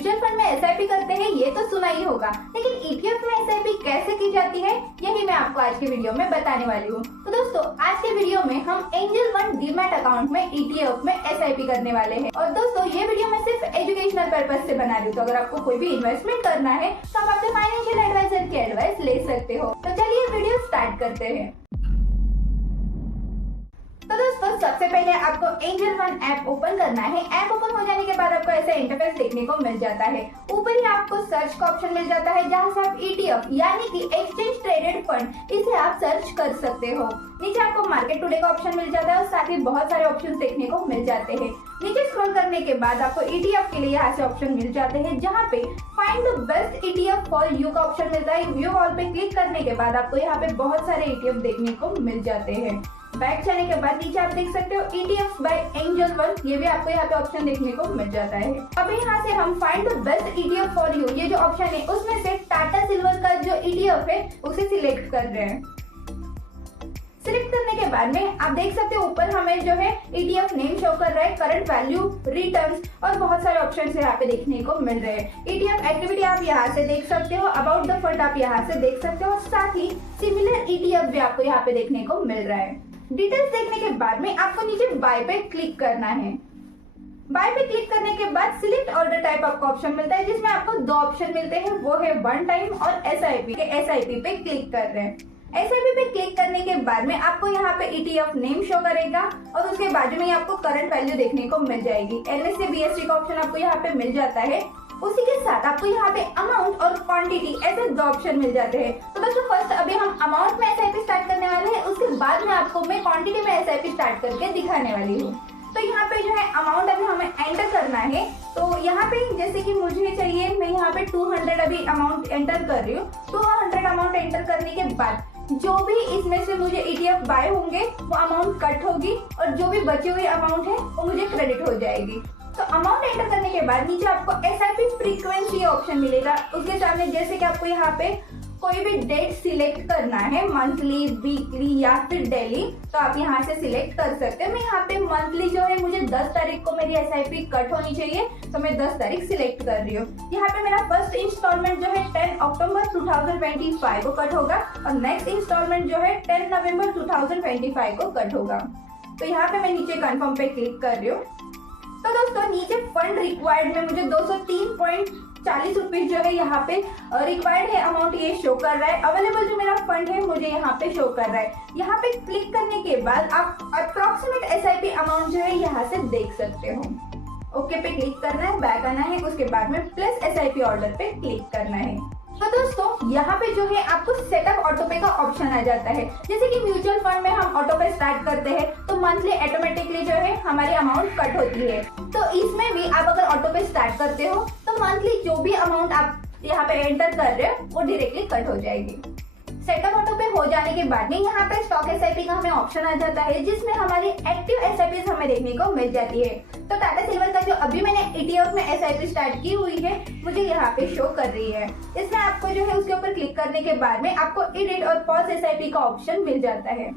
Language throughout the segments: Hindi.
म्यूचुअल फंड में एसआईपी करते हैं ये तो सुना ही होगा, लेकिन ईटीएफ में एसआईपी कैसे की जाती है यही मैं आपको आज के वीडियो में बताने वाली हूँ। तो दोस्तों आज के वीडियो में हम एंजल वन डीमैट अकाउंट में ईटीएफ में एसआईपी करने वाले हैं। और दोस्तों ये वीडियो मैं सिर्फ एजुकेशनल पर्पज से बना रही हूँ, तो अगर आपको कोई भी इन्वेस्टमेंट करना है तो आप अपने फाइनेंशियल एडवाइजर की एडवाइस ले सकते हो। तो चलिए वीडियो स्टार्ट करते हैं। तो दोस्तों सबसे पहले आपको एंजल वन ऐप ओपन करना है। ऐप ओपन हो जाने के बाद आपको ऐसा इंटरफेस देखने को मिल जाता है। ऊपर ही आपको सर्च का ऑप्शन मिल जाता है, जहां से आप ईटीएफ यानी कि एक्सचेंज ट्रेडेड फंड इसे आप सर्च कर सकते हो। नीचे आपको मार्केट टुडे का ऑप्शन मिल जाता है और साथ ही बहुत सारे ऑप्शन देखने को मिल जाते हैं। नीचे स्क्रॉल करने के बाद आपको ईटीएफ के लिए यहाँ से ऑप्शन मिल जाते हैं, जहाँ पे find the best ETF for you का ऑप्शन मिलता है। व्यू ऑल पे क्लिक करने के बाद आपको यहाँ पे बहुत सारे ईटीएफ देखने को मिल जाते हैं। बैक जाने के बाद नीचे आप देख सकते हो ETF बाय एंजल वन, ये भी आपको यहाँ पे ऑप्शन देखने को मिल जाता है। अब यहाँ से हम find the best ETF for you, ये जो ऑप्शन है उसमें से टाटा सिल्वर का जो ETF है उसे सिलेक्ट कर रहे हैं। सिलेक्ट करने के बाद में आप देख सकते हो ऊपर हमें जो है ETF नेम शो कर रहा है, करंट वैल्यू, रिटर्न्स और बहुत सारे ऑप्शन यहाँ पे देखने को मिल रहे हैं। ETF एक्टिविटी आप यहाँ से देख सकते हो, अबाउट द फंड आप यहाँ से देख सकते हो, साथ ही सिमिलर ETF भी आपको यहाँ पे देखने को मिल रहा है। डिटेल्स देखने के बाद में आपको नीचे बाय पे क्लिक करना है। बाय पे क्लिक करने के बाद सिलेक्ट ऑर्डर टाइप आपको ऑप्शन मिलता है, जिसमें आपको दो ऑप्शन मिलते हैं, वो है वन टाइम और एसआईपी के। एसआईपी पे क्लिक कर रहे हैं। एसआईपी पे क्लिक करने के बाद में आपको यहाँ पे ETF नेम शो करेगा और उसके बाजू में आपको करंट वैल्यू देखने को मिल जाएगी। LS से BST का ऑप्शन आपको यहाँ पे मिल जाता है। उसी के साथ आपको यहाँ पे अमाउंट और क्वांटिटी ऐसे दो ऑप्शन मिल जाते हैं। तो दोस्तों फर्स्ट अभी हम अमाउंट में एसआईपी स्टार्ट करने वाले हैं, उसके बाद में आपको मैं क्वांटिटी में एसआईपी स्टार्ट करके दिखाने वाली हूँ। तो यहाँ पे जो है अमाउंट अभी हमें एंटर करना है। तो यहाँ पे जैसे कि मुझे चाहिए, मैं यहाँ पे 200 अभी अमाउंट एंटर कर रही हूँ। 200 अमाउंट एंटर करने के बाद जो भी इसमें से मुझे ETF बाय होंगे वो अमाउंट कट होगी और जो भी बची हुई अमाउंट है वो मुझे क्रेडिट हो जाएगी। तो अमाउंट एंटर करने के बाद नीचे आपको एसआईपी फ्रीक्वेंसी ऑप्शन मिलेगा। उसके सामने जैसे कि आपको यहाँ पे कोई भी डेट सिलेक्ट करना है, मंथली, वीकली या फिर डेली, तो आप यहाँ से सिलेक्ट कर सकते हैं। मैं यहाँ पे मंथली जो है मुझे 10 तारीख को मेरी एसआईपी कट होनी चाहिए, तो मैं 10 तारीख सिलेक्ट कर रही हूँ। यहाँ पे मेरा फर्स्ट इंस्टॉलमेंट जो है 10 अक्टूबर 2025 को कट होगा और नेक्स्ट इंस्टॉलमेंट जो है 10 नवंबर 2025 को कट होगा। तो यहाँ पे मैं नीचे कन्फर्म पे क्लिक कर रही हूँ। तो दोस्तों नीचे फंड रिक्वायर्ड में मुझे 203.40 रुपीज जो है यहाँ पे रिक्वायर्ड है अमाउंट, ये शो कर रहा है। अवेलेबल जो मेरा फंड है मुझे यहाँ पे शो कर रहा है। यहाँ पे क्लिक करने के बाद आप अप्रोक्सीमेट एसआईपी अमाउंट जो है यहाँ से देख सकते हो। ओके पे क्लिक करना है, बैक आना है, उसके बाद में प्लस एसआईपी ऑर्डर पे क्लिक करना है। तो दोस्तों यहाँ पे जो है आपको सेटअप ऑटो पे का ऑप्शन आ जाता है। जैसे कि म्यूचुअल फंड में हम ऑटो पे स्टार्ट करते हैं तो मंथली ऑटोमेटिकली जो है हमारी अमाउंट कट होती है। तो इसमें भी आप अगर ऑटो पे स्टार्ट करते हो तो मंथली जो भी अमाउंट आप यहाँ पे एंटर कर रहे हो वो डायरेक्टली कट हो जाएगी। सेटअप ऑटो पे हो जाने के बाद में यहाँ पे स्टॉक एसआईपी का हमें ऑप्शन आ जाता है, जिसमें हमारी एक्टिव एसआईपी हमें देखने को मिल जाती है। तो टाटा सिल्वर का जो अभी मैंने ETF में एसआईपी स्टार्ट की हुई है मुझे यहाँ पे शो कर रही है। इसमें आपको जो है उसके ऊपर क्लिक करने के बाद में आपको एडिट और पॉज एसआईपी का ऑप्शन मिल जाता है।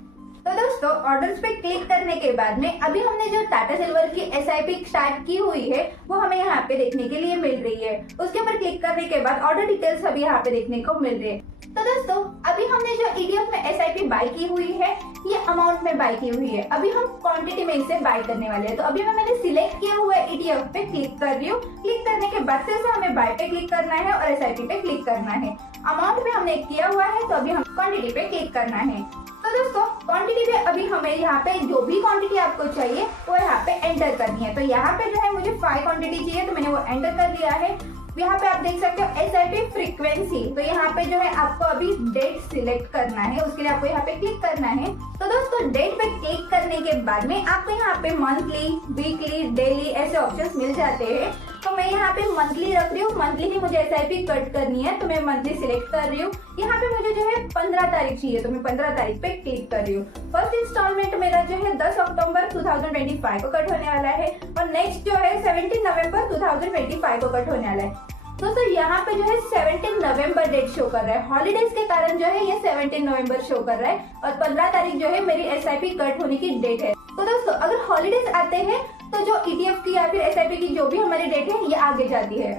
तो दोस्तों ऑर्डर्स पे क्लिक करने के बाद में अभी हमने जो टाटा सिल्वर की एसआईपी स्टार्ट की हुई है वो हमें यहाँ पे देखने के लिए मिल रही है। उसके ऊपर क्लिक करने के बाद ऑर्डर डिटेल्स अभी यहाँ पे देखने को मिल रही है। तो दोस्तों अभी हमने जो ETF में एसआईपी बाय की हुई है ये अमाउंट में बाय की हुई है। अभी हम क्वांटिटी में इसे बाय करने वाले हैं। तो अभी मैंने सिलेक्ट किया हुआ ETF पे क्लिक कर रही हूँ। क्लिक करने के बाद से हमें बाय पे क्लिक करना है और एसआईपी पे क्लिक करना है। अमाउंट में हमने किया हुआ है तो अभी हम क्वांटिटी पे क्लिक करना है। तो दोस्तों क्वांटिटी पे अभी हमें यहाँ पे जो भी क्वांटिटी आपको चाहिए वो यहाँ पे एंटर करनी है। तो यहाँ पे जो है मुझे 5 क्वांटिटी चाहिए तो मैंने वो एंटर कर दिया है। यहाँ पे आप देख सकते हो एसआईपी फ्रीक्वेंसी, तो यहाँ पे जो है आपको अभी डेट सिलेक्ट करना है, उसके लिए आपको यहाँ पे क्लिक करना है। तो दोस्तों डेट पे क्लिक करने के बाद में आपको यहाँ पे मंथली, वीकली, डेली ऐसे ऑप्शंस मिल जाते हैं। तो मैं यहाँ पे मंथली रख रही हूँ, मंथली ही मुझे एसआईपी कट करनी है तो मैं मंथली सिलेक्ट कर रही हूँ। यहाँ पे मुझे जो है 15 तारीख चाहिए तो मैं 15 तारीख पे क्लिक कर रही हूँ। फर्स्ट इंस्टॉलमेंट मेरा जो है 10 अक्टूबर 2025 को कट होने वाला है और नेक्स्ट जो है 17 नवंबर 2025 को कट होने वाला है। दोस्तों यहाँ पे जो है 17 नवंबर डेट शो कर रहा है। हॉलीडेज के कारण जो है ये 17 नवंबर शो कर रहा है और 15 तारीख जो है मेरी एसआईपी कट होने की डेट है। तो दोस्तों अगर हॉलीडेज आते हैं तो जो ETF की या फिर एसआईपी की जो भी हमारी डेट है ये आगे जाती है।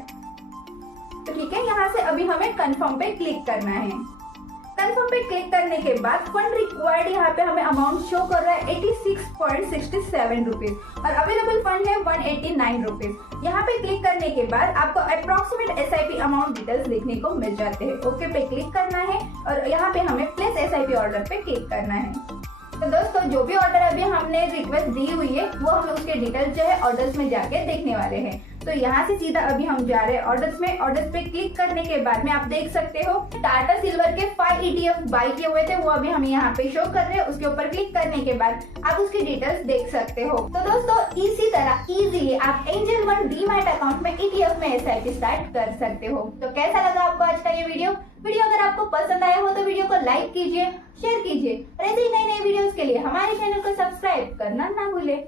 तो ठीक है, यहाँ से अभी हमें कंफर्म पे क्लिक करना है। कंफर्म पे क्लिक करने के बाद फंड रिक्वायर्ड यहाँ पे हमें अमाउंट शो कर रहा है 86.67 रुपीज और अवेलेबल फंड है 189 रुपीज। यहाँ पे क्लिक करने के बाद आपको अप्रोक्सीमेट SIP अमाउंट डिटेल्स देखने को मिल जाते हैं। ओके पे क्लिक करना है और यहाँ पे हमें प्लेस SIP ऑर्डर पे क्लिक करना है। तो दोस्तों जो भी ऑर्डर अभी हमने रिक्वेस्ट दी हुई है वो हम उसके डिटेल्स जो है ऑर्डर्स में जाके देखने वाले हैं। तो यहाँ से सीधा अभी हम जा रहे हैं ऑर्डर्स में। ऑर्डर्स पे क्लिक करने के बाद में आप देख सकते हो टाटा सिल्वर के 5 ETF बाय किए हुए थे, वो अभी हम यहाँ पे शो कर रहे हैं। उसके ऊपर क्लिक करने के बाद आप उसकी डिटेल्स देख सकते हो। तो दोस्तों इसी तरह इजीली आप एंजल वन डीमैट अकाउंट में ETF में SIP स्टार्ट कर सकते हो। तो कैसा लगा आपको आज का ये वीडियो अगर आपको पसंद आया हो तो वीडियो को लाइक कीजिए, शेयर कीजिए और ऐसे ही नई वीडियोस के लिए हमारे चैनल को सब्सक्राइब करना ना भूले।